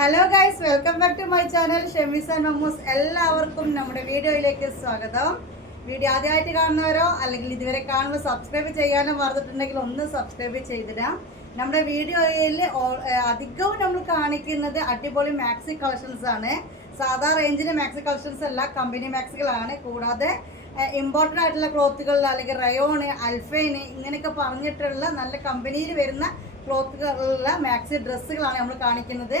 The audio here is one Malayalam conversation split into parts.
Hello guys, welcome back to my channel Shemees and Mammoos. എല്ലാവർക്കും നമ്മുടെ വീഡിയോയിലേക്ക് സ്വാഗതം. വീഡിയോ ആദ്യമായിട്ട് കാണുന്നവരോ അല്ലെങ്കിൽ ഇതുവരെ കാണുമ്പോൾ സബ്സ്ക്രൈബ് ചെയ്യാനോ മറന്നിട്ടുണ്ടെങ്കിൽ ഒന്ന് സബ്സ്ക്രൈബ് ചെയ്തിടാം. നമ്മുടെ വീഡിയോയിൽ അധികവും നമ്മൾ കാണിക്കുന്നത് അടിപൊളി മാക്സി കളക്ഷൻസ് ആണ്. സാധാ റേഞ്ചിലെ മാക്സി കളക്ഷൻസ് അല്ല, കമ്പനി മാക്സികളാണ്. കൂടാതെ ഇമ്പോർട്ടൻ്റ് ആയിട്ടുള്ള ക്ലോത്തുകളിൽ അല്ലെങ്കിൽ റയോണ്, അൽഫൈന് ഇങ്ങനെയൊക്കെ പറഞ്ഞിട്ടുള്ള നല്ല കമ്പനിയിൽ വരുന്ന ക്ലോത്തുകളുള്ള മാക്സി ഡ്രസ്സുകളാണ് നമ്മൾ കാണിക്കുന്നത്.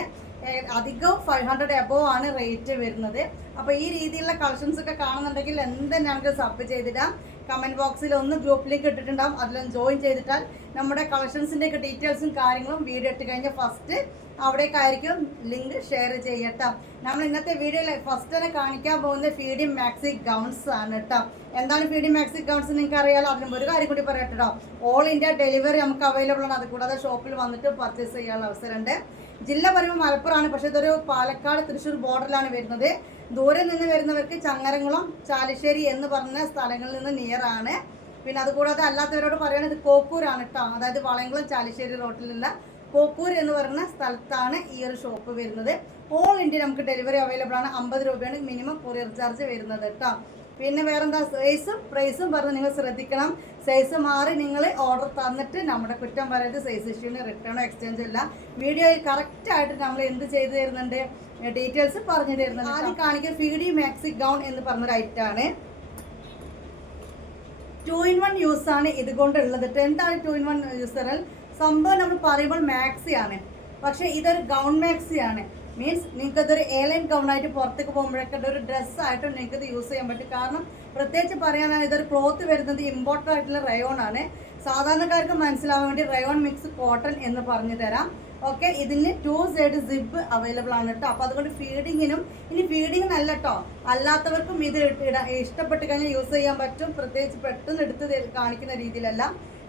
അധികവും 500 എബോവ് ആണ് റേറ്റ് വരുന്നത്. അപ്പോൾ ഈ രീതിയിലുള്ള കളക്ഷൻസ് ഒക്കെ കാണുന്നുണ്ടെങ്കിൽ എന്തെങ്കിലും ഞങ്ങൾക്ക് സബ് ചെയ്തിടാം. കമൻറ്റ് ബോക്സിൽ ഒന്ന് ഗ്രൂപ്പിലേക്ക് ഇട്ടിട്ടുണ്ടാവും, അതിലൊന്ന് ജോയിൻ ചെയ്തിട്ടാൽ നമ്മുടെ കളക്ഷൻസിൻ്റെ ഒക്കെ ഡീറ്റെയിൽസും കാര്യങ്ങളും വീഡിയോ ഇട്ട് കഴിഞ്ഞാൽ ഫസ്റ്റ് അവിടേക്കായിരിക്കും ലിങ്ക് ഷെയർ ചെയ്യട്ടോ. നമ്മൾ ഇന്നത്തെ വീഡിയോയിൽ ഫസ്റ്റ് തന്നെ കാണിക്കാൻ പോകുന്നത് ഫീഡിങ് മാക്സി ഗൗൺസ് ആണ് കേട്ടോ. എന്താണ് ഫീഡിങ് മാക്സി ഗൗൺസ് നിങ്ങൾക്ക് അറിയാലോ. അതിന് ഒരു കാര്യം കൂടി പറയട്ടോ, ഓൾ ഇന്ത്യ ഡെലിവറി നമുക്ക് അവൈലബിൾ ആണ്. അതുകൂടാതെ ഷോപ്പിൽ വന്നിട്ട് പർച്ചേസ് ചെയ്യാനുള്ള അവസരമുണ്ട്. ജില്ല പറയുമ്പോൾ മലപ്പുറമാണ്, പക്ഷേ ഇതൊരു പാലക്കാട് തൃശ്ശൂർ ബോർഡറിലാണ് വരുന്നത്. ദൂരെ നിന്ന് വരുന്നവർക്ക് ചങ്ങരംകുളം, ചാലിശ്ശേരി എന്ന് പറഞ്ഞ സ്ഥലങ്ങളിൽ നിന്ന് നിയർ ആണ്. പിന്നെ അതുകൂടാതെ അല്ലാത്തവരോട് പറയുന്നത് കോക്കൂരാണ് കേട്ടോ. അതായത് വളയംകുളം ചാലിശ്ശേരി റോഡിലുള്ള കോക്കൂർ എന്ന് പറയുന്ന സ്ഥലത്താണ് ഈ ഒരു ഷോപ്പ് വരുന്നത്. ഓൾ ഇന്ത്യ നമുക്ക് ഡെലിവറി അവൈലബിൾ ആണ്. 50 രൂപയാണ് മിനിമം കൊറിയർ ചാർജ് വരുന്നത് കേട്ടോ. പിന്നെ വേറെന്താ, സൈസും പ്രൈസും പറഞ്ഞ് നിങ്ങൾ ശ്രദ്ധിക്കണം. സൈസ് മാറി നിങ്ങൾ ഓർഡർ തന്നിട്ട് നമ്മുടെ കുറ്റം പറയത് സൈസ് ഇഷ്യൂന് റിട്ടേണോ എക്സ്ചേഞ്ചോ ഇല്ല. വീഡിയോയിൽ കറക്റ്റായിട്ട് നമ്മൾ എന്ത് ചെയ്തു തരുന്നുണ്ട്, ഡീറ്റെയിൽസ് പറഞ്ഞു തരുന്നുണ്ട്. ആദ്യം കാണിക്കുക ഫീഡിങ് മാക്സി ഗൗൺ എന്ന് പറഞ്ഞൊരു ഐറ്റാണ്. 2-in-1 യൂസാണ് ഇതുകൊണ്ടുള്ളത്. എന്താണ് 2-in-1 യൂസറൽ സംഭവം? നമ്മൾ പറയുമ്പോൾ മാക്സി ആണ്, പക്ഷേ ഇതൊരു ഗൗൺ മാക്സി ആണ്. മീൻസ് നിങ്ങൾക്ക് ഇതൊരു എയർലൈൻ ഗൗണായിട്ട് പുറത്തേക്ക് പോകുമ്പോഴൊക്കെ ഒരു ഡ്രസ്സായിട്ട് നിങ്ങൾക്ക് ഇത് യൂസ് ചെയ്യാൻ പറ്റും. കാരണം പ്രത്യേകിച്ച് പറയാനാണ്, ഇതൊരു ക്ലോത്ത് വരുന്നത് ഇമ്പോർട്ടൻ്റ് ആയിട്ടുള്ള റയോൺ ആണ്. സാധാരണക്കാർക്ക് മനസ്സിലാവാൻ വേണ്ടി റയോൺ മിക്സ് കോട്ടൺ എന്ന് പറഞ്ഞു തരാം. ഓക്കെ, ഇതിന് 2 സൈഡ് സിബ് അവൈലബിൾ ആണ് കേട്ടോ. അപ്പോൾ അതുകൊണ്ട് ഫീഡിങ്ങിനും, ഇനി ഫീഡിങ് അല്ല കേട്ടോ, അല്ലാത്തവർക്കും ഇത് ഇഷ്ടപ്പെട്ട് കഴിഞ്ഞാൽ യൂസ് ചെയ്യാൻ പറ്റും. പ്രത്യേകിച്ച് പെട്ടെന്ന് എടുത്ത് കാണിക്കുന്ന രീതിയിലല്ല.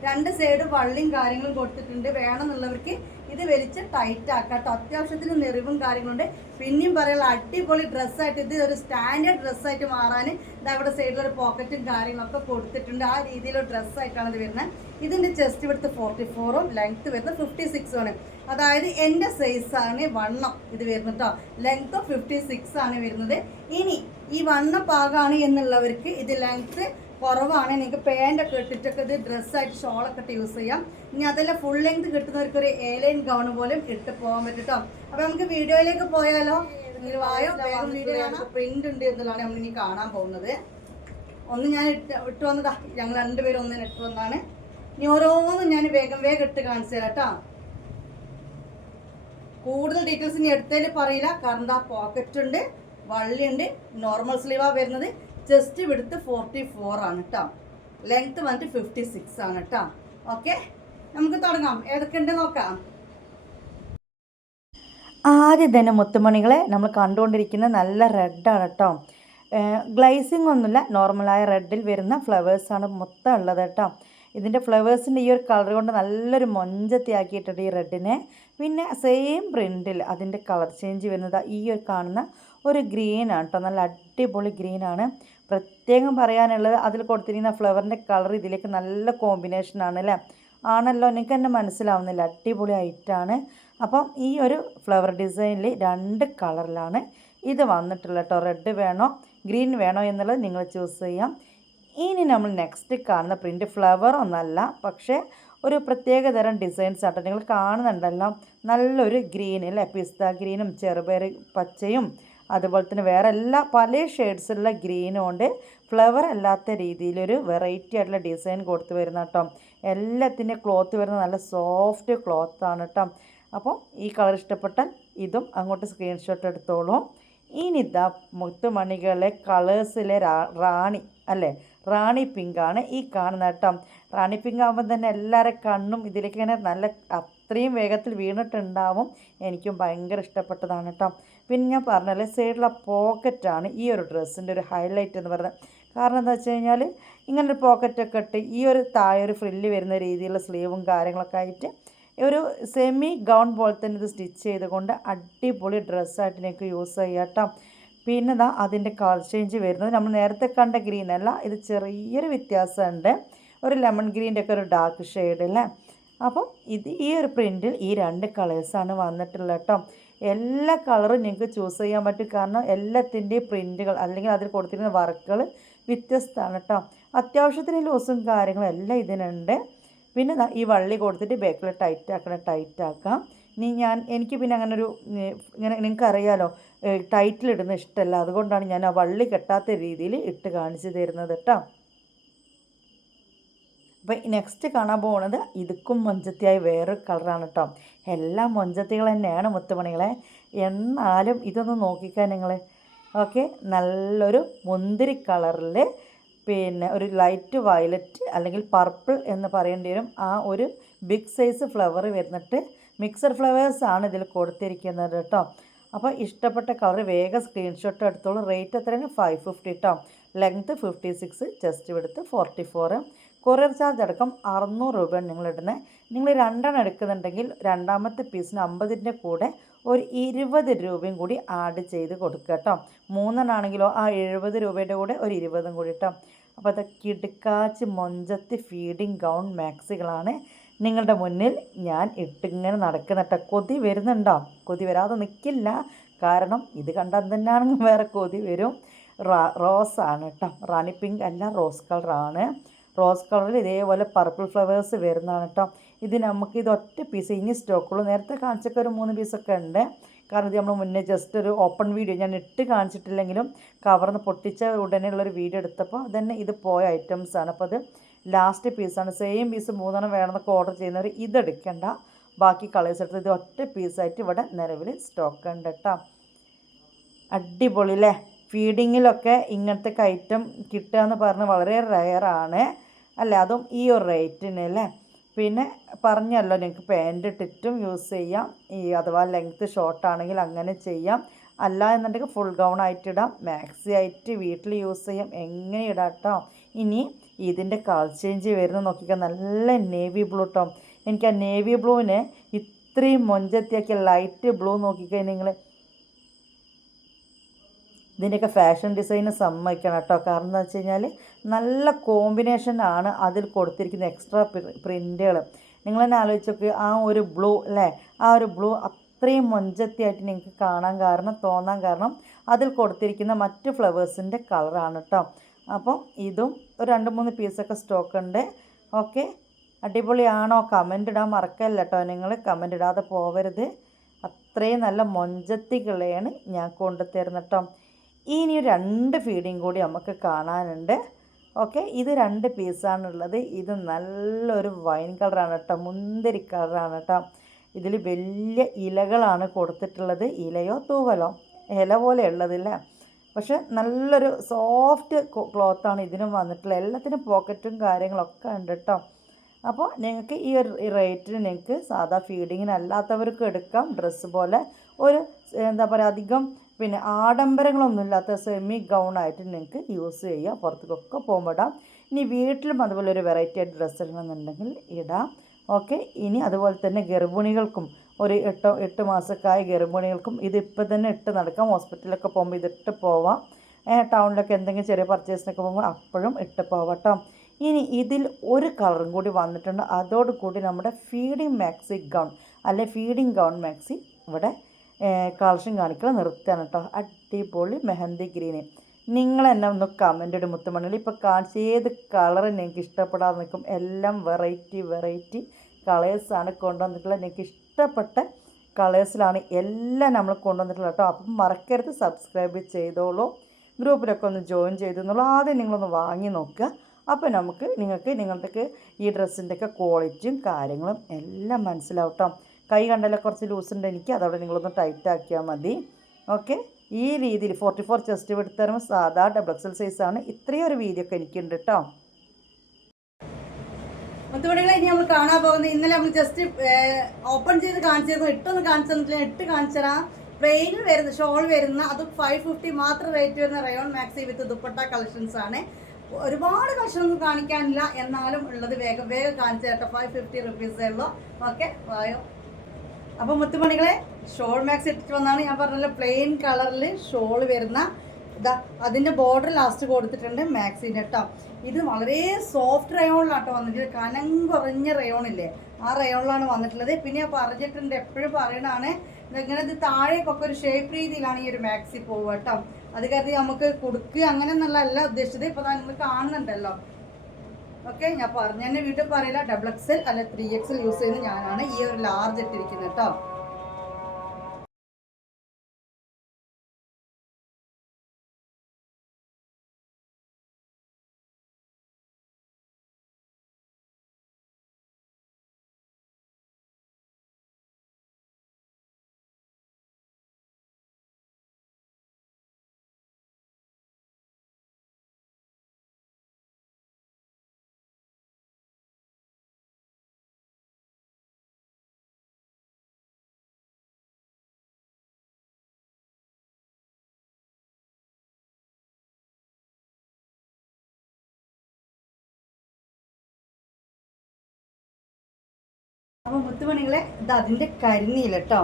2 സൈഡ് വള്ളിയും കാര്യങ്ങളും കൊടുത്തിട്ടുണ്ട്. വേണമെന്നുള്ളവർക്ക് ഇത് വലിച്ച് ടൈറ്റ് ആക്കാം കേട്ടോ. അത്യാവശ്യത്തിന് നിറിവും കാര്യങ്ങളുണ്ട്. പിന്നെയും പറയാനുള്ള അടിപൊളി ഡ്രസ്സായിട്ട്, ഇത് ഒരു സ്റ്റാൻഡേർഡ് ഡ്രസ്സായിട്ട് മാറാൻ ഇതാ ഇവിടെ സൈഡിലൊരു പോക്കറ്റും കാര്യങ്ങളൊക്കെ കൊടുത്തിട്ടുണ്ട്. ആ രീതിയിലൊരു ഡ്രസ്സായിട്ടാണ് ഇത് വരുന്നത്. ഇതിൻ്റെ ചെസ്റ്റ് വിടുത്ത് 44ഉം ലെങ്ത്ത് വരുന്നത് 56 ആണ്. അതായത് എൻ്റെ സൈസാണ് വണ്ണം ഇത് വരുന്നത് കേട്ടോ. ലെങ്ത്ത് 56 ആണ് വരുന്നത്. ഇനി ഈ വണ്ണം പാകമാണ് എന്നുള്ളവർക്ക് ഇത് ലെങ്ത്ത് കുറവാണ്, നിങ്ങൾക്ക് പാൻറ്റൊക്കെ ഇട്ടിട്ടൊക്കെ ഇത് ഡ്രസ്സായിട്ട് ഷോളൊക്കെ ഇട്ട് യൂസ് ചെയ്യാം. ഇനി അതെല്ലാം ഫുൾ ലെങ്ത് കിട്ടുന്നവർക്ക് ഒരു എയർലൈൻ ഗൗൺ പോലും ഇട്ട് പോകാൻ പറ്റും കേട്ടോ. അപ്പോൾ നമുക്ക് വീഡിയോയിലേക്ക് പോയാലോ? വായോ, വേഗം വീഡിയോ പ്രിന്റ് ഉണ്ട് എന്നുള്ളതാണ് നമ്മൾ ഇനി കാണാൻ പോകുന്നത്. ഒന്ന് ഞാൻ ഇട്ട് വന്നതാ, ഞങ്ങൾ രണ്ടുപേരും ഒന്നിന് ഇട്ട് വന്നതാണ്. ഇനി ഓരോന്നും ഞാൻ വേഗം ഇട്ട് കാണിച്ചു തരാം കേട്ടോ. കൂടുതൽ ഡീറ്റെയിൽസ് ഇനി എടുത്തതിൽ പറയില്ല, കാരണം എന്താ, പോക്കറ്റ് ഉണ്ട്, വള്ളിയുണ്ട്, നോർമൽ സ്ലീവാണ് വരുന്നത്. ചെസ്റ്റ് വിടുത്ത് 44 ആണ് കേട്ടോ. ലെങ്ത്ത് വന്നിട്ട് 56 ആണ് കേട്ടോ. ഓക്കെ, നമുക്ക് തുടങ്ങാം. ഏതൊക്കെ ഉണ്ട് നോക്കാം. ആദ്യം തന്നെ മുത്തുമണികളെ നമ്മൾ കണ്ടുകൊണ്ടിരിക്കുന്ന നല്ല റെഡാണ് കേട്ടോ. ഗ്ലൈസിങ് ഒന്നുമില്ല, നോർമലായ റെഡിൽ വരുന്ന ഫ്ലവേഴ്സാണ് മൊത്തം ഉള്ളത് കേട്ടോ. ഇതിൻ്റെ ഫ്ലവേഴ്സിൻ്റെ ഈ ഒരു കളർ കൊണ്ട് നല്ലൊരു മൊഞ്ചത്തി ആക്കിയിട്ടുണ്ട് ഈ റെഡിനെ. പിന്നെ സെയിം പ്രിൻറ്റിൽ അതിൻ്റെ കളർ ചേഞ്ച് വരുന്നത് ഈ ഒരു കാണുന്ന ഒരു ഗ്രീനാണ് കേട്ടോ. നല്ല അടിപൊളി ഗ്രീനാണ്. പ്രത്യേകം പറയാനുള്ളത്, അതിൽ കൊടുത്തിരിക്കുന്ന ഫ്ലവറിൻ്റെ കളർ ഇതിലേക്ക് നല്ല കോമ്പിനേഷനാണ് അല്ലേ. ആണല്ലോ, എനിക്ക് തന്നെ മനസ്സിലാവുന്നില്ല, അടിപൊളി ആയിട്ടാണ്. അപ്പം ഈ ഒരു ഫ്ലവർ ഡിസൈനിൽ 2 കളറിലാണ് ഇത് വന്നിട്ടുള്ളത് കേട്ടോ. റെഡ് വേണോ ഗ്രീൻ വേണോ എന്നുള്ളത് നിങ്ങൾ ചൂസ് ചെയ്യാം. ഇനി നമ്മൾ നെക്സ്റ്റ് കാണുന്ന പ്രിൻറ്റ് ഫ്ലവർ ഒന്നല്ല, പക്ഷേ ഒരു പ്രത്യേക തരം ഡിസൈൻസ് ആട്ടോ. നിങ്ങൾ കാണുന്നുണ്ടല്ലോ, നല്ലൊരു ഗ്രീൻ അല്ലേ, പിസ്ത ഗ്രീനും ചെറുപയർ പച്ചയും അതുപോലെ തന്നെ വേറെ പല ഷെയ്ഡ്സുള്ള ഗ്രീനും കൊണ്ട് ഫ്ലവർ അല്ലാത്ത രീതിയിലൊരു വെറൈറ്റി ആയിട്ടുള്ള ഡിസൈൻ കൊടുത്ത് വരുന്ന കേട്ടോ. എല്ലാത്തിൻ്റെ ക്ലോത്ത് വരുന്ന നല്ല സോഫ്റ്റ് ക്ലോത്താണ് കേട്ടോ. അപ്പോൾ ഈ കളർ ഇഷ്ടപ്പെട്ടാൽ ഇതും അങ്ങോട്ട് സ്ക്രീൻഷോട്ട് എടുത്തോളൂ. ഇനിതാ മുത്തുമണികളെ കളേഴ്സിലെ റാണി അല്ലേ, റാണി പിങ്കാണ് ഈ കാണുന്ന കേട്ടോ. റാണി പിങ്ക് ആകുമ്പോൾ തന്നെ എല്ലാവരുടെ കണ്ണും ഇതിലേക്ക് ഇങ്ങനെ നല്ല അത്രയും വേഗത്തിൽ വീണിട്ടുണ്ടാവും. എനിക്കും ഭയങ്കര ഇഷ്ടപ്പെട്ടതാണ് കേട്ടോ. പിന്നെ ഞാൻ പറഞ്ഞാൽ സൈഡിലെ പോക്കറ്റാണ് ഈ ഒരു ഡ്രസ്സിൻ്റെ ഒരു ഹൈലൈറ്റ് എന്ന് പറയുന്നത്. കാരണം എന്താ വെച്ച് കഴിഞ്ഞാൽ ഇങ്ങനൊരു പോക്കറ്റൊക്കെ ഇട്ട് ഈ ഒരു താഴെ ഒരു ഫ്രില്ല് വരുന്ന രീതിയിലുള്ള സ്ലീവും കാര്യങ്ങളൊക്കെ ആയിട്ട് ഒരു സെമി ഗൗൺ പോലെ തന്നെ ഇത് സ്റ്റിച്ച് ചെയ്തുകൊണ്ട് അടിപൊളി ഡ്രസ്സായിട്ട് നിങ്ങൾക്ക് യൂസ് ചെയ്യാം കേട്ടോ. പിന്നെ ഇതാ അതിൻ്റെ കളർ ചേഞ്ച് വരുന്നത് നമ്മൾ നേരത്തെ കണ്ട ഗ്രീൻ അല്ല, ഇത് ചെറിയൊരു വ്യത്യാസമുണ്ട്. ഒരു ലെമൺ ഗ്രീൻ്റെ ഒക്കെ ഒരു ഡാർക്ക് ഷെയ്ഡ് അല്ലേ. അപ്പം ഇത് ഈ ഒരു പ്രിൻറ്റിൽ ഈ 2 കളേഴ്സാണ് വന്നിട്ടുള്ളത് കേട്ടോ. എല്ലാ കളറും നിങ്ങൾക്ക് ചൂസ് ചെയ്യാൻ പറ്റും. കാരണം എല്ലാത്തിൻ്റെയും പ്രിൻറ്റുകൾ അല്ലെങ്കിൽ അതിൽ കൊടുത്തിരിക്കുന്ന വർക്കുകൾ വ്യത്യസ്തമാണ് കേട്ടോ. അത്യാവശ്യത്തിന് ലൂസും കാര്യങ്ങളും എല്ലാം ഇതിനുണ്ട്. പിന്നെ ഈ വള്ളി കൊടുത്തിട്ട് ബാക്കിൽ ടൈറ്റാക്കാം. ഇനി എനിക്ക് പിന്നെ അങ്ങനെ ഒരു ഇങ്ങനെ നിങ്ങൾക്കറിയാലോ ടൈറ്റിലിടുന്ന ഇഷ്ടമല്ല, അതുകൊണ്ടാണ് ഞാൻ ആ വള്ളി കെട്ടാത്ത രീതിയിൽ ഇട്ട് കാണിച്ചു തരുന്നത് കേട്ടോ. അപ്പോൾ നെക്സ്റ്റ് കാണാൻ പോകുന്നത് ഇതുക്കും മൊഞ്ചത്തിയായ വേറൊരു കളറാണ് കേട്ടോ. എല്ലാം മൊഞ്ചത്തികൾ തന്നെയാണ് മുത്തുമണികളെ, എന്നാലും ഇതൊന്ന് നോക്കിക്കാൻ നിങ്ങൾ. ഓക്കെ, നല്ലൊരു മുന്തിരി കളറിൽ പിന്നെ ഒരു ലൈറ്റ് വയലറ്റ് അല്ലെങ്കിൽ പർപ്പിൾ എന്ന് പറയേണ്ടി വരും, ആ ഒരു ബിഗ് സൈസ് ഫ്ലവർ വരുന്നിട്ട് മിക്സഡ് ഫ്ലവേഴ്സാണ് ഇതിൽ കൊടുത്തിരിക്കുന്നത് കേട്ടോ. അപ്പോൾ ഇഷ്ടപ്പെട്ട കളർ വേഗം സ്ക്രീൻഷോട്ട് എടുത്തോളൂ. റേറ്റ് എത്രയാണ്? 550 കേട്ടോ. Length 56, chest width 44. Courier charge അടക്കം 600 രൂപയാണ് നിങ്ങളിടുന്നത്. നിങ്ങൾ 2 എടുക്കുന്നുണ്ടെങ്കിൽ രണ്ടാമത്തെ പീസിന് 50ൻ്റെ കൂടെ ഒരു 20 രൂപയും കൂടി ആഡ് ചെയ്ത് കൊടുക്കുക കേട്ടോ. 3 ആ 70 രൂപയുടെ കൂടെ ഒരു 20 കൂടി കേട്ടോ. അപ്പോൾ അതൊക്കെ കിടുക്കാച്ച് മൊഞ്ചത്തി ഫീഡിങ് ഗൗൺ മാക്സികളാണ് നിങ്ങളുടെ മുന്നിൽ ഞാൻ ഇട്ടിങ്ങനെ നടക്കുന്ന കേട്ടോ. കൊതി വരുന്നുണ്ടോ? കൊതി വരാതെ നിൽക്കില്ല, കാരണം ഇത് കണ്ടാൽ തന്നെയാണെങ്കിൽ വേറെ കൊതി വരും. റോസാണ് കേട്ടോ, റാണി പിങ്ക് അല്ല, റോസ് കളറാണ്. റോസ് കളറിൽ ഇതേപോലെ പർപ്പിൾ ഫ്ലവേഴ്സ് വരുന്നതാണ് കേട്ടോ. ഇത് ഒറ്റ പീസ് ഇനി സ്റ്റോക്കുള്ളൂ. നേരത്തെ കാണിച്ചൊക്കെ ഒരു 3 പീസൊക്കെ ഉണ്ട്. കാരണം ഇത് നമ്മൾ മുന്നേ ജസ്റ്റ് ഒരു ഓപ്പൺ വീഡിയോ ഞാൻ ഇട്ട് കാണിച്ചിട്ടില്ലെങ്കിലും കവർന്ന് പൊട്ടിച്ച ഉടനെയുള്ളൊരു വീഡിയോ എടുത്തപ്പോൾ അതന്നെ ഇത് പോയ ഐറ്റംസാണ്. അപ്പോൾ അത് ലാസ്റ്റ് പീസാണ്. സെയിം പീസ് 3 വേണമെന്നൊക്കെ ഓർഡർ ചെയ്യുന്നവർ ഇതെടുക്കണ്ട, ബാക്കി കളേഴ്സ് എടുത്ത് ഇത് ഒറ്റ പീസായിട്ട് ഇവിടെ നിലവിൽ സ്റ്റോക്ക് ഉണ്ട് കേട്ടോ. അടിപൊളി അല്ലേ? ഫീഡിങ്ങിലൊക്കെ ഇങ്ങനത്തെ ഐറ്റം കിട്ടുക എന്ന് പറഞ്ഞാൽ വളരെ റെയറാണ് അല്ലേ, അതും ഈ ഒരു റേറ്റിന് അല്ലേ. പിന്നെ പറഞ്ഞല്ലോ നിങ്ങൾക്ക് പാൻറ് ഇട്ടിട്ടും യൂസ് ചെയ്യാം, അഥവാ ലെങ്ത്ത് ഷോർട്ടാണെങ്കിൽ അങ്ങനെ ചെയ്യാം, അല്ല എന്നുണ്ടെങ്കിൽ ഫുൾ ഗൗൺ ആയിട്ട് ഇടാം, മാക്സി ആയിട്ട് വീട്ടിൽ യൂസ് ചെയ്യാം, എങ്ങനെ ഇടാം കേട്ടോ. ഇനി ഇതിൻ്റെ കളർ ചേഞ്ച് വരുന്നത് നോക്കിക്കാൻ നല്ല നേവി ബ്ലൂ കേട്ടോ. എനിക്ക് ആ നേവി ബ്ലൂവിനെ ഇത്രയും മൊഞ്ചത്തിയാക്കിയ ലൈറ്റ് ബ്ലൂ നോക്കിക്കഴിഞ്ഞാൽ നിങ്ങൾ ഇതിൻ്റെയൊക്കെ ഫാഷൻ ഡിസൈന് സമ്മതിക്കണം കേട്ടോ. കാരണം എന്താ വെച്ച് കഴിഞ്ഞാൽ നല്ല കോമ്പിനേഷനാണ് അതിൽ കൊടുത്തിരിക്കുന്ന എക്സ്ട്രാ പ്രിൻറ്റുകൾ. നിങ്ങൾ തന്നെ ആലോചിച്ച് നോക്കുക, ആ ഒരു ബ്ലൂ അല്ലേ, ആ ഒരു ബ്ലൂ അത്രയും മൊഞ്ചത്തിയായിട്ട് നിങ്ങൾക്ക് തോന്നാൻ കാരണം അതിൽ കൊടുത്തിരിക്കുന്ന മറ്റ് ഫ്ലവേഴ്സിൻ്റെ കളറാണ് കേട്ടോ. അപ്പം ഇതും ഒരു 2-3 പീസൊക്കെ സ്റ്റോക്ക് ഉണ്ട്. ഓക്കെ, അടിപൊളിയാണോ? കമൻ്റ് ഇടാൻ മറക്കല്ല കേട്ടോ. നിങ്ങൾ കമൻ്റ് ഇടാതെ പോവരുത്. അത്രയും നല്ല മൊഞ്ചത്തികളെയാണ് ഞാൻ കൊണ്ടുതരുന്നത് കേട്ടോ. ഇനി 2 ഫീഡിങ് കൂടി നമുക്ക് കാണാനുണ്ട്. ഓക്കെ, ഇത് 2 പീസാണുള്ളത്. ഇത് നല്ലൊരു വൈൻ കളറാണ് കേട്ടോ, മുന്തിരി കളറാണ് കേട്ടോ. ഇതിൽ വലിയ ഇലകളാണ് കൊടുത്തിട്ടുള്ളത്, ഇലയോ തൂവലോ ഇല പോലെ ഉള്ളതില്ല, പക്ഷെ നല്ലൊരു സോഫ്റ്റ് ക്ലോത്താണ് ഇതിനും വന്നിട്ടുള്ളത്. എല്ലാത്തിനും പോക്കറ്റും കാര്യങ്ങളൊക്കെ ഉണ്ട് കേട്ടോ. അപ്പോൾ നിങ്ങൾക്ക് ഈ ഒരു റേറ്റിന് നിങ്ങൾക്ക് സാധാ ഫീഡിങ്ങിന് അല്ലാത്തവർക്ക് എടുക്കാം. ഡ്രസ്സ് പോലെ ഒരു എന്താ പറയുക, അധികം പിന്നെ ആഡംബരങ്ങളൊന്നുമില്ലാത്ത സെമി ഗൗണായിട്ട് നിങ്ങൾക്ക് യൂസ് ചെയ്യാം, പുറത്തേക്കൊക്കെ പോകുമ്പോൾ ഇടാം. ഇനി വീട്ടിലും അതുപോലെ ഒരു വെറൈറ്റി ആയിട്ട് ഡ്രസ്സ് ഇടണമെന്നുണ്ടെങ്കിൽ ഇടാം. ഓക്കെ, ഇനി അതുപോലെ തന്നെ ഗർഭിണികൾക്കും ഒരു 8 മാസമൊക്കെ ആയ ഗർഭിണികൾക്കും ഇതിപ്പോൾ തന്നെ ഇട്ട് നടക്കാം. ഹോസ്പിറ്റലിലൊക്കെ പോകുമ്പോൾ ഇതിട്ട് പോവാം. ടൗണിലൊക്കെ എന്തെങ്കിലും ചെറിയ പർച്ചേസിനൊക്കെ പോകുമ്പോൾ അപ്പോഴും ഇട്ട് പോവാം കേട്ടോ. ഇനി ഇതിൽ ഒരു കളറും കൂടി വന്നിട്ടുണ്ട്. അതോടുകൂടി നമ്മുടെ ഫീഡിങ് മാക്സി ഗൗൺ അല്ലെ ഫീഡിങ് ഗൗൺ മാക്സി ഇവിടെ കളക്ഷൻ കാണിക്കണം നിർത്തുകയാണ് കേട്ടോ. അടിപൊളി മെഹന്തി ഗ്രീന്. നിങ്ങൾ എന്നെ ഒന്ന് കമൻ്റ് ഇടും മുത്തുമണികൾ. ഇപ്പോൾ കാണിച്ച ഏത് കളർ നിങ്ങൾക്ക് ഇഷ്ടപ്പെടാതെ നിൽക്കും. എല്ലാം വെറൈറ്റി കളേഴ്സാണ് കൊണ്ടുവന്നിട്ടുള്ളത്. നിങ്ങൾക്ക് ഇഷ്ടപ്പെട്ട കളേഴ്സിലാണ് എല്ലാം നമ്മൾ കൊണ്ടുവന്നിട്ടുള്ളത് കേട്ടോ. അപ്പം മറക്കരുത്, സബ്സ്ക്രൈബ് ചെയ്തോളൂ, ഗ്രൂപ്പിലൊക്കെ ഒന്ന് ജോയിൻ ചെയ്തെന്നുള്ളൂ. ആദ്യം നിങ്ങളൊന്ന് വാങ്ങി നോക്കുക. അപ്പോൾ നിങ്ങൾക്ക് നിങ്ങളുടെയൊക്കെ ഈ ഡ്രസ്സിൻ്റെയൊക്കെ ക്വാളിറ്റിയും കാര്യങ്ങളും എല്ലാം മനസ്സിലാവും കേട്ടോ. കൈ കണ്ടല്ലോ കുറച്ച് ലൂസുണ്ട് എനിക്ക്, അതവിടെ നിങ്ങളൊന്ന് ടൈറ്റ് ആക്കിയാൽ മതി. ഓക്കെ, ഈ രീതിയിൽ 44 ചെസ്റ്റ് വിഡ്ത്ത് തരുമ്പോൾ സാധാ XXL സൈസാണ്. ഇത്രയും ഒരു വീതിയൊക്കെ എനിക്കുണ്ട് കേട്ടോ. മുത്തുമണികളെ ഇനി നമ്മൾ കാണാൻ പോകുന്നത്, ഇന്നലെ നമ്മൾ ജസ്റ്റ് ഓപ്പൺ ചെയ്ത് കാണിച്ചിരുന്നു, ഇട്ടൊന്ന് ഇട്ട് കാണിച്ചതാ. പ്ലെയിൻ വരുന്ന ഷോൾ വരുന്ന അത് 550 മാത്രം റേറ്റ് വരുന്ന റയോൺ മാക്സി വിത്ത് ദുപ്പട്ട കളക്ഷൻസ് ആണ്. ഒരുപാട് കളക്ഷൻ ഒന്നും കാണിക്കാനില്ല, എന്നാലും ഉള്ളത് വേഗം കാണിച്ചു കേട്ടോ. 550 റുപ്പീസേ ഉള്ളൂ. ഓക്കെ, വായോ. അപ്പോൾ മുത്തുമണികളെ ഷോൾ മാക്സി ഇട്ടിട്ട് വന്നാണ്. ഞാൻ പറഞ്ഞല്ലോ പ്ലെയിൻ കളറിൽ ഷോൾ വരുന്ന ഇതാ, അതിൻ്റെ ബോർഡർ ലാസ്റ്റ് കൊടുത്തിട്ടുണ്ട് മാക്സിൻ്റെ കേട്ടോ. ഇത് വളരെ സോഫ്റ്റ് റയോണിലാട്ടോ വന്നിട്ടുള്ളത്, കനം കുറഞ്ഞ റയോണില്ലേ, ആ റയോണിലാണ് വന്നിട്ടുള്ളത്. പിന്നെ ഞാൻ പറഞ്ഞിട്ടുണ്ട്, എപ്പോഴും പറയണതാണ്, ഇങ്ങനെ ഇത് താഴേക്കൊക്കെ ഒരു ഷേപ്പ് രീതിയിലാണ് ഈ ഒരു മാക്സി പോവുക കേട്ടോ. അത് കരുതി നമുക്ക് കൊടുക്കുക അങ്ങനെ എന്നുള്ളതല്ല ഉദ്ദേശിച്ചത്. ഇപ്പോൾ നിങ്ങൾ കാണുന്നുണ്ടല്ലോ. ഓക്കെ, ഞാൻ പറഞ്ഞു തന്നെ വീട്ടിൽ പറയില്ല. XXL അല്ല 3XL യൂസ് ചെയ്യുന്നത് ഞാനാണ്. ഈ ഒരു ലാർജ് ഇട്ടിരിക്കുന്നത് കേട്ടോ. അപ്പോൾ മുത്തുമണികളെ, ഇത് അതിൻ്റെ കരിനീല കേട്ടോ.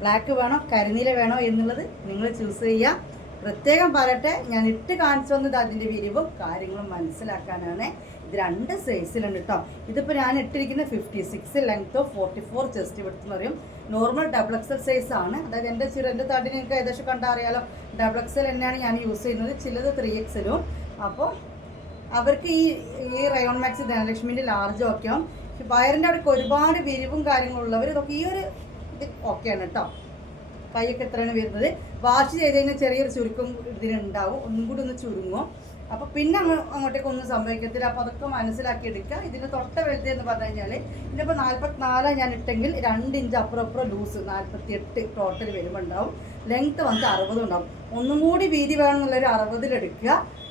ബ്ലാക്ക് വേണോ കരിനീല വേണോ എന്നുള്ളത് നിങ്ങൾ ചൂസ് ചെയ്യുക. പ്രത്യേകം പറയട്ടെ, ഞാൻ ഇട്ട് കാണിച്ചു വന്നത് അതിൻ്റെ വിരിവും കാര്യങ്ങളും മനസ്സിലാക്കാനാണ്. ഇത് 2 സൈസിലുണ്ട് കേട്ടോ. ഇതിപ്പോൾ ഞാൻ ഇട്ടിരിക്കുന്നത് 56 ലെങ്ത്തോ 44 ചെസ്റ്റ് വിഡ്ത്ത് എന്ന് പറയും. നോർമൽ XXL സൈസാണ്. അതായത് എൻ്റെ തടി നിങ്ങൾക്ക് ഏകദേശം കണ്ടാൽ അറിയാലോ. XXL തന്നെയാണ് ഞാൻ യൂസ് ചെയ്യുന്നത്. ചിലത് 3XLും. അപ്പോൾ അവർക്ക് ഈ റയോൺ മാക്സ് ധനലക്ഷ്മിൻ്റെ ലാർജും ഒക്കെ ആവും. വയറിൻ്റെ അവിടേക്ക് ഒരുപാട് വിരിവും കാര്യങ്ങളുള്ളവർ ഇതൊക്കെ ഈ ഒരു ഇത് ഓക്കെയാണ് കേട്ടോ. കൈയൊക്കെ എത്രയാണ് വരുന്നത്. വാഷ് ചെയ്ത് കഴിഞ്ഞാൽ ചെറിയൊരു ചുരുക്കം ഇതിനുണ്ടാവും. ഒന്നും കൂടി ഒന്ന് ചുരുങ്ങും. അപ്പോൾ പിന്നെ അങ്ങോട്ടേക്ക് ഒന്നും സംഭവിക്കത്തില്ല. അപ്പോൾ അതൊക്കെ മനസ്സിലാക്കി എടുക്കുക. ഇതിന് തൊട്ട വലുത് എന്ന് പറഞ്ഞു കഴിഞ്ഞാൽ ഇതിപ്പോൾ 44 ഞാൻ ഇട്ടെങ്കിൽ 2 ഇഞ്ച് അപ്പുറം ലൂസ് 48 ടോട്ടൽ വരുമ്പോൾ ഉണ്ടാവും. ലെങ്ത്ത് വന്നിട്ട് 60 ഉണ്ടാവും. ഒന്നും കൂടി വീതി വേണമെന്നുള്ളൊരു 60 എടുക്കുക.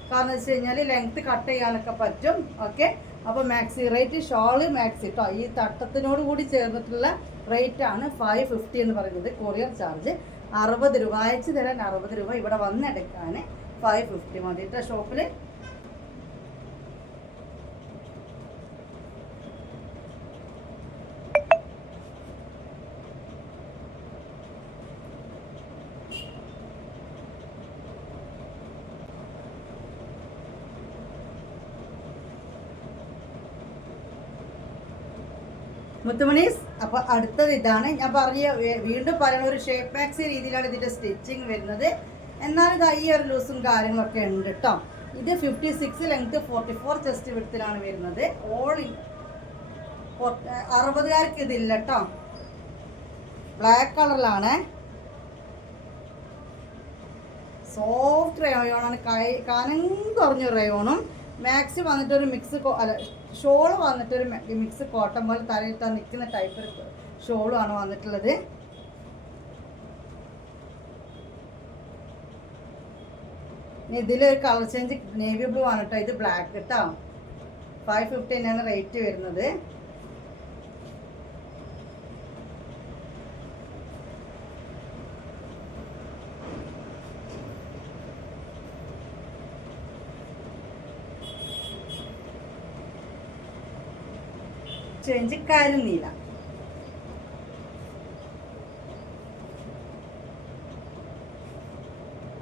കാരണം വെച്ച് കഴിഞ്ഞാൽ ലെങ്ത്ത് കട്ട് ചെയ്യാനൊക്കെ പറ്റും. ഓക്കെ, അപ്പോൾ മാക്സി റേറ്റ് ഷോള് മാക്സി കേട്ടോ. ഈ തട്ടത്തിനോട് കൂടി ചേർന്നിട്ടുള്ള റേറ്റാണ് 550 എന്ന് പറയുന്നത്. കൊറിയർ ചാർജ് 60 രൂപ. അയച്ചു തരാൻ 60 രൂപ. ഇവിടെ വന്നെടുക്കാൻ 550 മതി കേട്ടോ ഷോപ്പിൽ. മുത്തുമണീസ്, അപ്പോൾ അടുത്തത് ഇതാണ്. ഞാൻ വീണ്ടും പറയുന്ന ഒരു ഷേപ്പ് മാക്സി രീതിയിലാണ് ഇതിൻ്റെ സ്റ്റിച്ചിങ് വരുന്നത്. എന്നാലും ഇത് ഈ ഒരു ലൂസും കാര്യങ്ങളൊക്കെ ഉണ്ട് കേട്ടോ. ഇത് 56 ലെങ്ത്ത് 44 ചെസ്റ്റ് വിഡ്ത്തിലാണ് വരുന്നത്. ഓൾ 60കാർക്ക് ഇതില്ല കേട്ടോ. ബ്ലാക്ക് കളറിലാണ്. സോഫ്റ്റ് റയോണാണ്. കനം കുറഞ്ഞ റയോണും. മാക്സി വന്നിട്ടൊരു മിക്സ് ഷോള് വന്നിട്ടൊരു മിക്സ് കോട്ടൺ പോലെ തലയിട്ട് നിൽക്കുന്ന ടൈപ്പ് ഷോളുമാണ് വന്നിട്ടുള്ളത്. ഇതിലൊരു കളർ ചേഞ്ച് നേവി ബ്ലൂ ആണ് കേട്ടോ. ഇത് ബ്ലാക്ക് കേട്ടോ. 550 തന്നെയാണ് റേറ്റ് വരുന്നത്. ചെഞ്ചിക്കാരും നീല.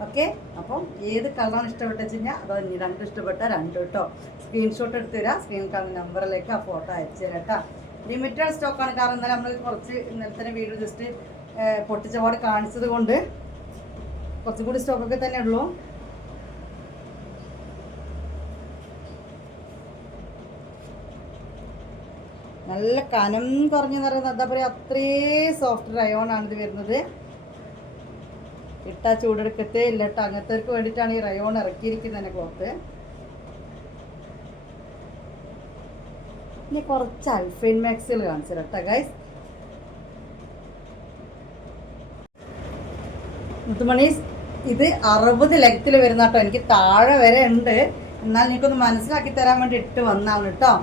ഓക്കെ, അപ്പം ഏത് കളറാണ് ഇഷ്ടപ്പെട്ടു വെച്ച് കഴിഞ്ഞാൽ അതോ 2 ഇഷ്ടപ്പെട്ട 2 കേട്ടോ. സ്ക്രീൻഷോട്ട് എടുത്ത് തരാം. സ്ക്രീനിൽ കാണുന്ന നമ്പറിലേക്ക് ആ ഫോട്ടോ അയച്ചു തരാം കേട്ടോ. ലിമിറ്റഡ് സ്റ്റോക്കാണ്. കാരണം എന്നാലും നമ്മൾ കുറച്ച് ഇന്നലെ തന്നെ വീഡിയോ ജസ്റ്റ് പൊട്ടിച്ചപാട് കാണിച്ചത് കൊണ്ട് കുറച്ചും കൂടി സ്റ്റോക്കൊക്കെ തന്നെ ഉള്ളൂ. നല്ല കനം കുറഞ്ഞെന്ന് പറയുന്നത് എന്താ പറയുക, അത്രയും സോഫ്റ്റ് റയോണാണ് ഇത് വരുന്നത്. ഇട്ടാൽ ചൂടെടുക്കത്തേ ഇല്ല കേട്ടോ. അങ്ങനത്തേക്ക് വേണ്ടിയിട്ടാണ് ഈ റയോൺ ഇറക്കിയിരിക്കുന്നത് തന്നെ ക്ലോത്ത്. ഇനി കുറച്ച് അൽഫൈൻ മാക്സികൾ കാണിച്ചു കേട്ടോ ഗൈസ്. മുത്തുമണീസ്, ഇത് 60 ലെങ്ത്തിൽ വരുന്ന കേട്ടോ. എനിക്ക് താഴെ വരെ ഉണ്ട്. എന്നാൽ എനിക്കൊന്ന് മനസ്സിലാക്കി തരാൻ വേണ്ടി ഇട്ട് വന്നാണ് കേട്ടോ.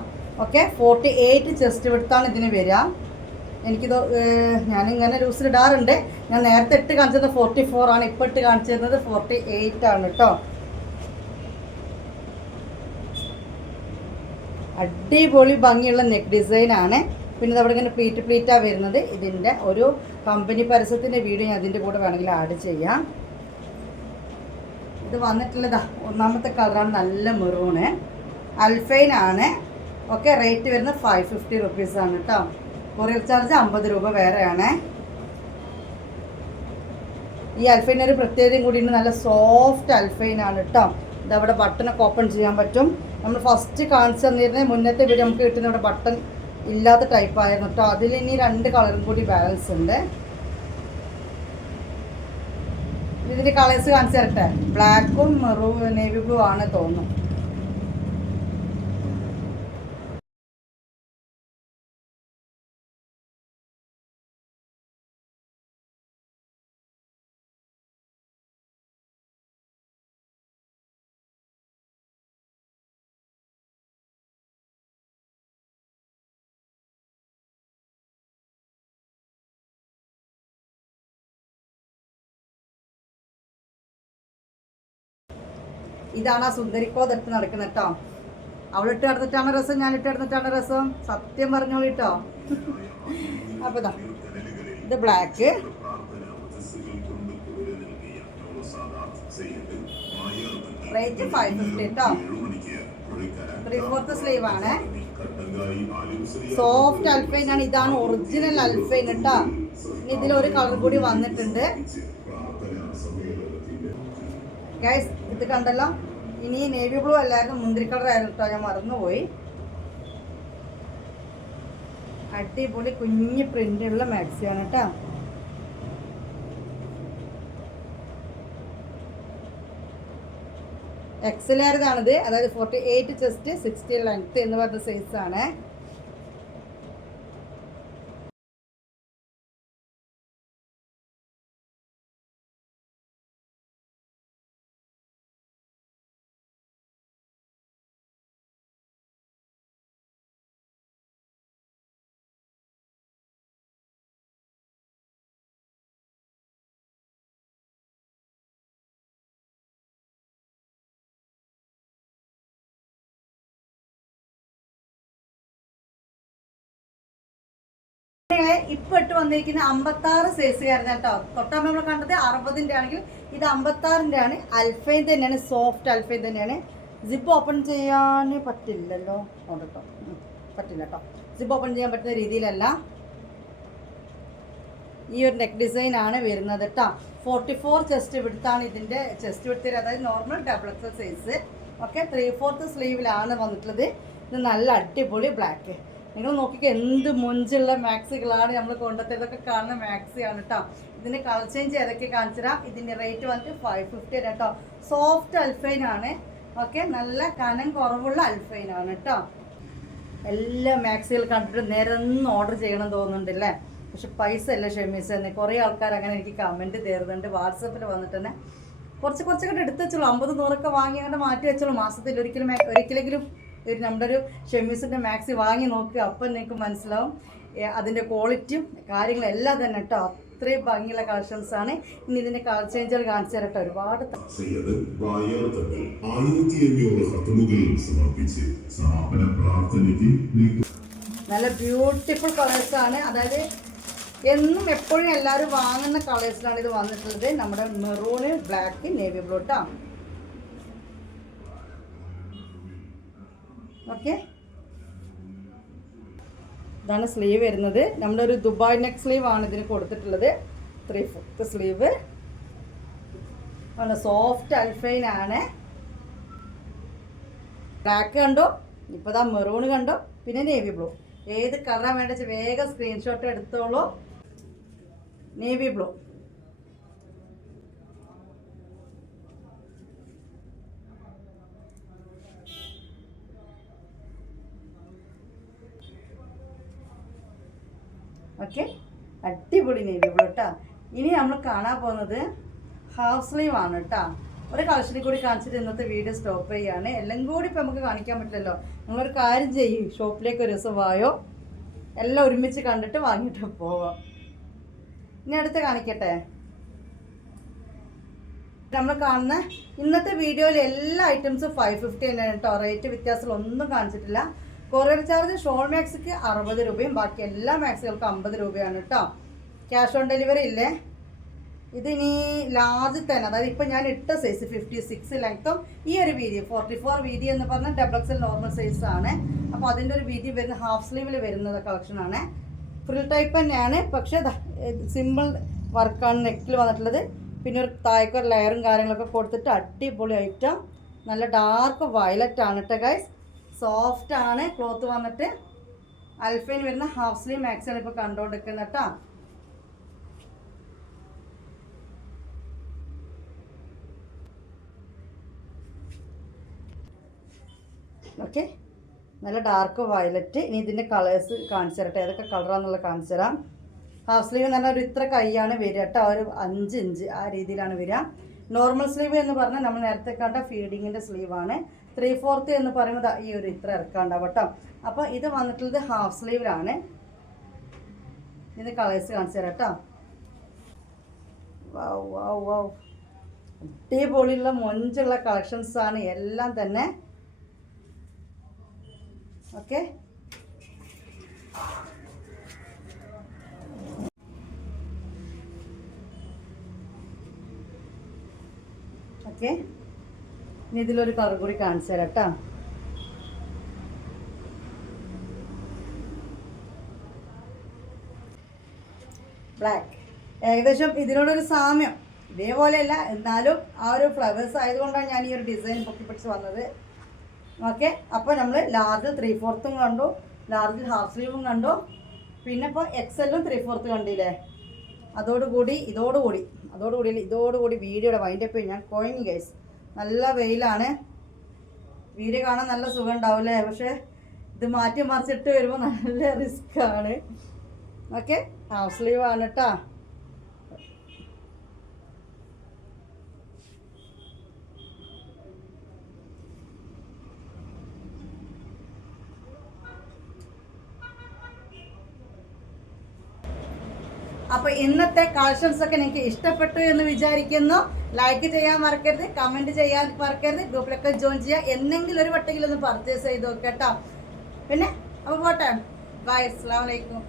ഓക്കെ, 48 ചെസ്റ്റ് വിഡ്ത്താണ് ഇതിന് വരിക. എനിക്കിത് ഞാനിങ്ങനെ ലൂസിലിടാറുണ്ട്. ഞാൻ നേരത്തെ ഇട്ട് കാണിച്ചത് 44 ആണ്. ഇപ്പോൾ ഇട്ട് കാണിച്ചിരുന്നത് 48 ആണ് കേട്ടോ. അടിപൊളി ഭംഗിയുള്ള നെക്ക് ഡിസൈനാണ്. പിന്നെ അവിടെ ഇങ്ങനെ പ്ലീറ്റാണ് വരുന്നത്. ഇതിൻ്റെ ഒരു കമ്പനി പരസ്യത്തിൻ്റെ വീഡിയോ ഞാൻ അതിൻ്റെ കൂടെ വേണമെങ്കിൽ ആഡ് ചെയ്യാം. ഇത് വന്നിട്ടുള്ളതാ ഒന്നാമത്തെ കളറാണ്. നല്ല മെറൂണ് അൽഫൈൻ ആണ്. ഓക്കെ, റേറ്റ് വരുന്നത് 550 റുപ്പീസാണ് കേട്ടോ. കൊറിയർ ചാർജ് 50 രൂപ വേറെയാണ്. ഈ അൽഫൈൻ ഒരു പ്രത്യേകതയും കൂടി ഉണ്ട്, നല്ല സോഫ്റ്റ് അൽഫൈനാണ് കേട്ടോ. ഇതവിടെ ബട്ടണൊക്കെ ഓപ്പൺ ചെയ്യാൻ പറ്റും. നമ്മൾ ഫസ്റ്റ് കാണിച്ചു തന്നിരുന്ന മുന്നത്തെ വീഡിയോ നമുക്ക് കിട്ടുന്ന ഇവിടെ ബട്ടൺ ഇല്ലാത്ത ടൈപ്പായിരുന്നു കേട്ടോ. അതിലിനി 2 കളറും കൂടി ബാലൻസ് ഉണ്ട്. ഇതിൻ്റെ കളേഴ്സ് കാണിച്ചു തരട്ടെ. ബ്ലാക്കും നേവി ബ്ലൂ ആണ് തോന്നുന്നു. ഇതാണ് ആ സുന്ദരിക്കോത് ഇട്ട് നടക്കുന്നത് കേട്ടോ. അവളിട്ട് നടന്നിട്ടാണ് രസം, ഞാനിട്ട് നടന്നിട്ടാണ് രസം, സത്യം പറഞ്ഞോളൂ കേട്ടോ. അപ്പോൾ ഇതാ ഇത് ബ്ലാക്ക്, റേറ്റ് 550 കേട്ടോ. 3/4 സ്ലീവ് ആണ്. സോഫ്റ്റ് അൽഫൈൻ ആണ്. ഇതാണ് ഒറിജിനൽ അൽഫൈൻ കേട്ടോ. ഇനി ഇതിലൊരു കളർ കൂടി വന്നിട്ടുണ്ട് ഗൈസ്. ഇത് കണ്ടല്ലോ. ഇനി നേവി ബ്ലൂ അല്ലായിരുന്നു, മുന്തിരി കളർ ആയിരുന്നു കേട്ടോ, ഞാൻ മറന്നുപോയി. അടിപൊളി കുഞ്ഞ് പ്രിൻ്റുള്ള മാക്സിയാണ് കേട്ടോ. എക്സലായിരുന്നാണിത്, അതായത് 48 ചെസ്റ്റ് 60 ലെങ്ത് എന്ന് പറഞ്ഞ സൈസാണ്. ഇപ്പൊ ഇട്ട് വന്നിരിക്കുന്ന 56 സൈസുകാരനാണ് കേട്ടോ. തൊട്ടാകുമ്പോൾ നമ്മൾ കണ്ടത് 60ന്റെ ആണെങ്കിൽ ഇത് 56ന്റെ ആണ്. അൽഫൈൻ തന്നെയാണ്, സോഫ്റ്റ് അൽഫൈൻ തന്നെയാണ്. സിപ്പ് ഓപ്പൺ ചെയ്യാൻ പറ്റില്ലല്ലോ, കേട്ടോ, പറ്റില്ല കേട്ടോ. സിപ്പ് ഓപ്പൺ ചെയ്യാൻ പറ്റുന്ന രീതിയിലല്ല. ഈ ഒരു നെക്ക് ഡിസൈൻ ആണ് വരുന്നത് കേട്ടോ. 44 ചെസ്റ്റ് വിടുത്താണ് ഇതിന്റെ ചെസ്റ്റ് വിടുത്ത്, അതായത് നോർമൽ XXL സൈസ്. ഓക്കെ, 3/4 സ്ലീവിലാണ് വന്നിട്ടുള്ളത്. ഇത് നല്ല അടിപൊളി ബ്ലാക്ക്. നിങ്ങൾ നോക്കിക്കോ, എന്ത് മൊഞ്ചുള്ള മാക്സികളാണ് നമ്മൾ കൊണ്ടുവരുന്നത്. ഇതൊക്കെ കാണുന്ന മാക്സിയാണ് കേട്ടോ. ഇതിൻ്റെ കളർ ചേഞ്ച് ഏതൊക്കെ കാണിച്ചു തരാം. ഇതിൻ്റെ റേറ്റ് വന്നിട്ട് 550 കേട്ടോ. സോഫ്റ്റ് അൽഫൈൻ ആണ്. ഓക്കെ, നല്ല കനം കുറവുള്ള അൽഫൈൻ ആണ് കേട്ടോ. എല്ലാ മാക്സികൾ കണ്ടിട്ട് നേരൊന്നും ഓർഡർ ചെയ്യണം തോന്നുന്നുണ്ടല്ലേ. പക്ഷെ പൈസ അല്ല ഷെമീസ് എന്ന് കുറേ ആൾക്കാർ അങ്ങനെ എനിക്ക് കമൻറ്റ് തരുന്നുണ്ട്. വാട്സപ്പിൽ വന്നിട്ട് തന്നെ കുറച്ചൊക്കെ എടുത്ത് വെച്ചോളൂ. 50-100 വാങ്ങി അങ്ങനെ മാറ്റി വെച്ചോളൂ. മാസത്തിൽ ഒരിക്കലെങ്കിലും നമ്മുടെ ഒരു ഷെമീസിൻ്റെ മാക്സി വാങ്ങി നോക്കുക. അപ്പം നിങ്ങൾക്ക് മനസ്സിലാവും അതിൻ്റെ ക്വാളിറ്റിയും കാര്യങ്ങളെല്ലാം തന്നെ കേട്ടോ. അത്രയും ഭംഗിയുള്ള കളക്ഷൻസ് ആണ്. ഇനി ഇതിൻ്റെ കളർ ചേഞ്ചുകൾ കാണിച്ചു തരട്ടെ. ഒരുപാട് നല്ല ബ്യൂട്ടിഫുൾ കളേഴ്സാണ്. അതായത് എന്നും എപ്പോഴും എല്ലാവരും വാങ്ങുന്ന കളേഴ്സിലാണ് ഇത് വന്നിട്ടുള്ളത്. നമ്മുടെ മെറൂണ്, ബ്ലാക്ക്, നേവി ബ്ലൂ കേട്ടോ. ഓക്കെ, ഇതാണ് സ്ലീവ് വരുന്നത്. നമ്മുടെ ഒരു ദുബായ് നെക്ക് സ്ലീവ് ആണ് ഇതിന് കൊടുത്തിട്ടുള്ളത്. 3/4 സ്ലീവ് നല്ല സോഫ്റ്റ് അൽഫൈൻ ആണ്. ബ്ലാക്ക് കണ്ടോ, ഇപ്പോൾ ദാ മെറൂൺ കണ്ടോ, പിന്നെ നേവി ബ്ലൂ. ഏത് കളറാണ് വേണ്ട വെച്ചാൽ വേഗം സ്ക്രീൻഷോട്ട് എടുത്തോളൂ. Navy blue. ഓക്കെ, അടിപൊളി നേവി ബ്ലൂ കേട്ടോ. ഇനി നമ്മൾ കാണാൻ പോകുന്നത് ഹാഫ് സ്ലീവ് ആണ് കേട്ടോ. ഒരു കളക്ഷനിൽ കൂടി കാണിച്ചിട്ട് ഇന്നത്തെ വീഡിയോ സ്റ്റോപ്പ് ചെയ്യുകയാണ്. എല്ലാം കൂടി ഇപ്പോൾ നമുക്ക് കാണിക്കാൻ പറ്റില്ലല്ലോ. നിങ്ങളൊരു കാര്യം ചെയ്യും, ഷോപ്പിലേക്ക് ഒരു ദിവസം വായോ, എല്ലാം ഒരുമിച്ച് കണ്ടിട്ട് വാങ്ങിയിട്ട് പോവാം. ഇനി അടുത്ത് കാണിക്കട്ടെ. നമ്മൾ കാണുന്ന ഇന്നത്തെ വീഡിയോയിൽ എല്ലാ ഐറ്റംസും 550 തന്നെയാണ് കേട്ടോ. റേറ്റ് വ്യത്യാസങ്ങളൊന്നും കാണിച്ചിട്ടില്ല. കൊറിയർ ചാർജ് ഷോൾ മാക്സിക്ക് 60 രൂപയും ബാക്കി എല്ലാ മാക്സികൾക്കും 50 രൂപയാണ് കേട്ടോ. ക്യാഷ് ഓൺ ഡെലിവറി ഇല്ലേ. ഇതിനി ലാർജ് തന്നെ, അതായത് ഇപ്പം ഞാൻ ഇട്ട സൈസ് 56 ലെങ്ത്തും ഈ ഒരു വീതി 44 വീതി എന്ന് പറഞ്ഞാൽ XXL നോർമൽ സൈസാണ്. അപ്പോൾ അതിൻ്റെ ഒരു വീതി വരുന്ന ഹാഫ് സ്ലീവിൽ വരുന്നത് കളക്ഷനാണ്. ഫ്രിൽ ടൈപ്പ് തന്നെയാണ്, പക്ഷേ സിമ്പിൾ വർക്കാണ് നെക്കിൽ വന്നിട്ടുള്ളത്. പിന്നെ ഒരു താഴേക്കൊരു ലെയറും കാര്യങ്ങളൊക്കെ കൊടുത്തിട്ട് അടിപൊളി ഐറ്റം. നല്ല ഡാർക്ക് വയലറ്റ് ആണ് കേട്ടോ ഗൈസ്. സോഫ്റ്റ് ആണ് ക്ലോത്ത് വന്നിട്ട്. അൽഫൈൻ വരുന്ന ഹാഫ് സ്ലീവ് മാക്സിയാണ് ഇപ്പോൾ കണ്ടുകൊണ്ടിരിക്കുന്നത് കേട്ടോ. ഓക്കെ, നല്ല ഡാർക്ക് വയലറ്റ്. ഇനി ഇതിൻ്റെ കളേഴ്സ് കാണിച്ചു തരട്ടെ, ഏതൊക്കെ കളറാണെന്നുള്ളത് കാണിച്ചു തരാം. ഹാഫ് സ്ലീവ് എന്ന് പറഞ്ഞാൽ ഒരു ഇത്ര കൈയാണ് വരിക കേട്ടോ, ഒരു 5 ഇഞ്ച് ആ രീതിയിലാണ് വരിക. നോർമൽ സ്ലീവ് എന്ന് പറഞ്ഞാൽ നമ്മൾ നേരത്തെ കണ്ട ഫീഡിങ്ങിൻ്റെ സ്ലീവാണ്. 3/4 എന്ന് പറയുമ്പോൾ ഈ ഒരു ഇത്ര ഇറക്കാണ്ടാവും കേട്ടോ. അപ്പോൾ ഇത് വന്നിട്ടുള്ളത് ഹാഫ് സ്ലീവിലാണ്. ഇതിൻ്റെ കളേഴ്സ് കാണിച്ചു തരാം കേട്ടോ. വാവ് വാവ് വാവ്, അടിപൊളിയുള്ള മൊഞ്ചുള്ള കളക്ഷൻസാണ് എല്ലാം തന്നെ. ഓക്കെ, ഓക്കെ, ഇനി ഇതിലൊരു കളർ കൂടി കാണിച്ചു തരാം കേട്ടോ. ബ്ലാക്ക്. ഏകദേശം ഇതിനോടൊരു സാമ്യം, ഇതേപോലെയല്ല എന്നാലും ആ ഒരു ഫ്ലവേഴ്സ് ആയതുകൊണ്ടാണ് ഞാൻ ഈ ഒരു ഡിസൈൻ പൊക്കി പിടിച്ച് വന്നത്. ഓക്കെ, അപ്പോൾ നമ്മൾ ലാർജിൽ 3/4 കണ്ടു, ലാർജിൽ ഹാഫ് സ്ലീവും കണ്ടു, പിന്നെ ഇപ്പോൾ എക്സലും 3/4 കണ്ടില്ലേ. ഇതോടുകൂടി വീഡിയോയുടെ വൈൻഡപ്പ് ഞാൻ കുഴങ്ങി ഗൈസ്. നല്ല വെയിലാണ്, വീഡിയോ കാണാൻ നല്ല സുഖം ഉണ്ടാവില്ലേ, പക്ഷേ ഇത് മാറ്റി മറിച്ചിട്ട് വരുമ്പോൾ നല്ല റിസ്ക് ആണ്. ഓക്കെ, ഹാഫ് സ്ലീവ് ആണ് കേട്ടോ. അപ്പോൾ ഇന്നത്തെ കളക്ഷൻസ് ഒക്കെ നിങ്ങൾക്ക് ഇഷ്ടപ്പെട്ടു എന്ന് വിചാരിക്കുന്നു. ലൈക്ക് ചെയ്യാൻ മറക്കരുത്, കമൻറ്റ് ചെയ്യാൻ മറക്കരുത്, ഗ്രൂപ്പിലൊക്കെ ജോയിൻ ചെയ്യുക. എന്തെങ്കിലും ഒരു വട്ടെങ്കിലും ഒന്ന് പർച്ചേസ് ചെയ്ത് നോക്കാം കേട്ടോ. പിന്നെ അപ്പോൾ പോട്ടെ, ബൈ, അസ്സലാമു അലൈക്കും.